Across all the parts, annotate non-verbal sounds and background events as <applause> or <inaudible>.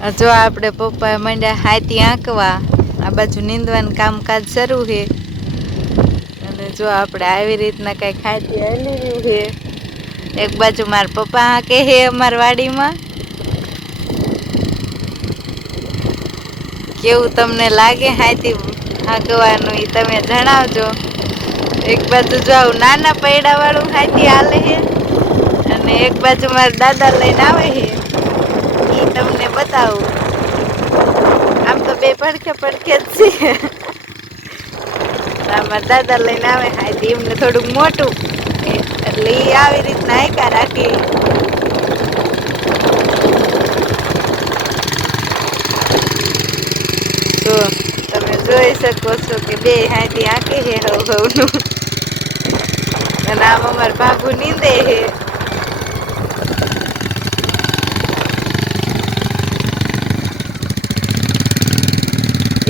જો આપણે પપ્પા મંડ્યા હાથી આંકવા, આ બાજુ નીંદવાનું કામકાજ શરૂ છે. અને જો આપણે આવી રીતના કંઈક હાથી હાલી રહ્યું છે. એક બાજુ મારા પપ્પા આંકે છે અમારા વાડીમાં. કેવું તમને લાગે હાથી આંકવાનું એ તમે જણાવજો. એક બાજુ જો આવું નાના પૈડાવાળું હાથી હાલે છે અને એક બાજુ મારા દાદા લઈને આવે છે. એ તમને બતાવું. આમ તો બે પડખે પડખે જ છે. અમારા દાદા લઈને આવે હાથી એમને થોડુંક મોટું. એટલે એ આવી રીતના એકા રાખી. તો તમે જોઈ શકો છો કે બે હાથી આંકે છે હવ હવનું અને આમ અમારા બાબુ નીંદે છે.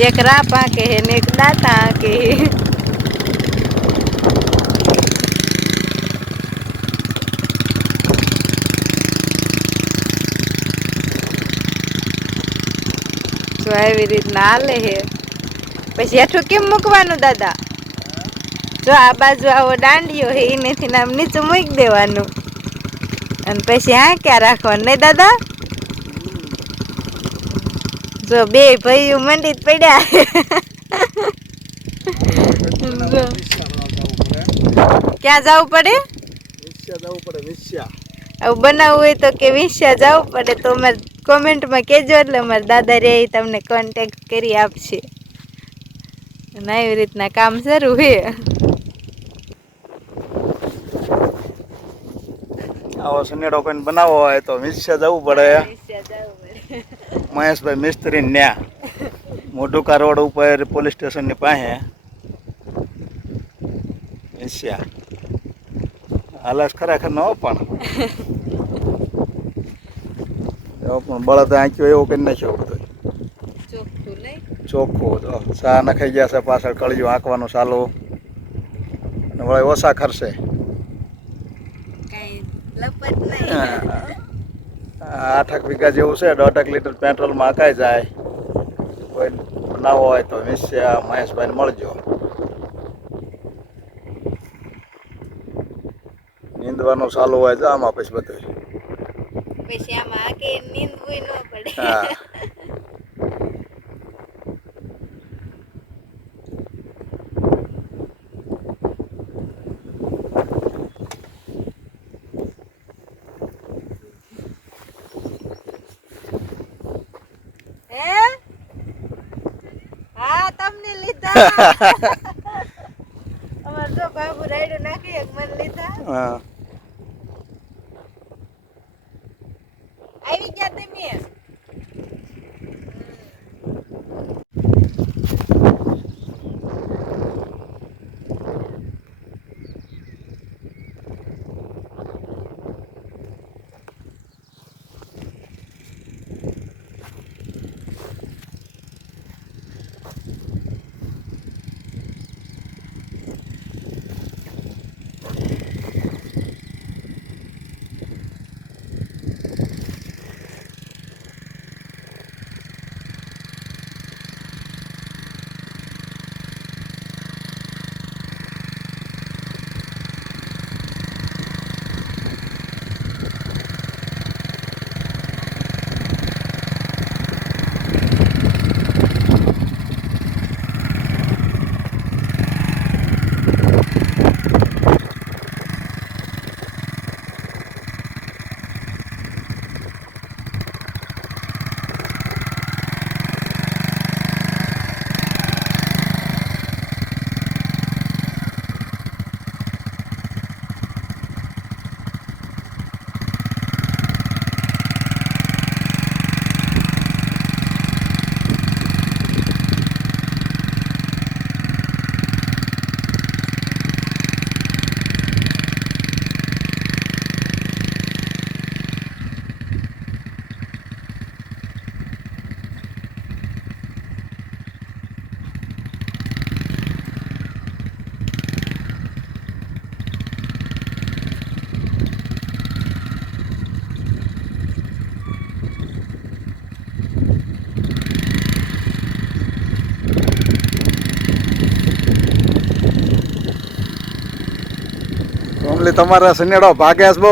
એક રાપ આંકે છે ને એક દાતા છે તો આવી રીતના હાલે છે પછી હેઠું કેમ મૂકવાનું દાદા? જો આ બાજુ આવો દાંડિયો છે એનેથી આમ નીચે મૂકી દેવાનું. અને પછી હા ક્યાં રાખવાનું. નહીં દાદા? જો બે ભાઈઓ મંડિત પડ્યા. ક્યાં જવું પડે? જવું પડે વિશ્યા આવું બનાવવું હોય તો કે વિશ્યા જવું પડે તો અમારે કોમેન્ટમાં કહેજો એટલે અમારા દાદા રે તમને કોન્ટેક્ટ કરી આપશે. અને આવી રીતના કામ શરૂ છે. આવો સનેડો કોઈને બનાવવો હોય તો વિશ્યા જવું પડે. મહેશભાઈ મિસ્ત્રી ન્યા. મોઢુકા રોડ ઉપર પોલીસ સ્ટેશનની પાસે. વિશ્યા હાલાસ ખરેખર ન પણ. પણ બળદ આંક્યો એવો કરી નાખ્યો બધો. ચોખ્ખું તો સા નખાઈ ગયા છે પાછળ કળિયું આંકવાનું ચાલુ. અને વળી ઓછા ખર્ચે. નહીં. આઠક વીઘા જેવું છે દોઢક લીટર પેટ્રોલ માકાઈ જાય. કોઈ ના હોય તો વિશ્યા મહેશભાઈને મળજો. નીંદવાનું ચાલુ હોય તો આમાં પછી બધું. પછી આમાં કે નીંદવું ન પડે હા હે હા તમને લીધા. <laughs> અમાર તો બાબુ રાયડું નાખી એક મને લીધા. હા. આવી ગયા તમે? તમારા સનેડો ભાગે છે બહુ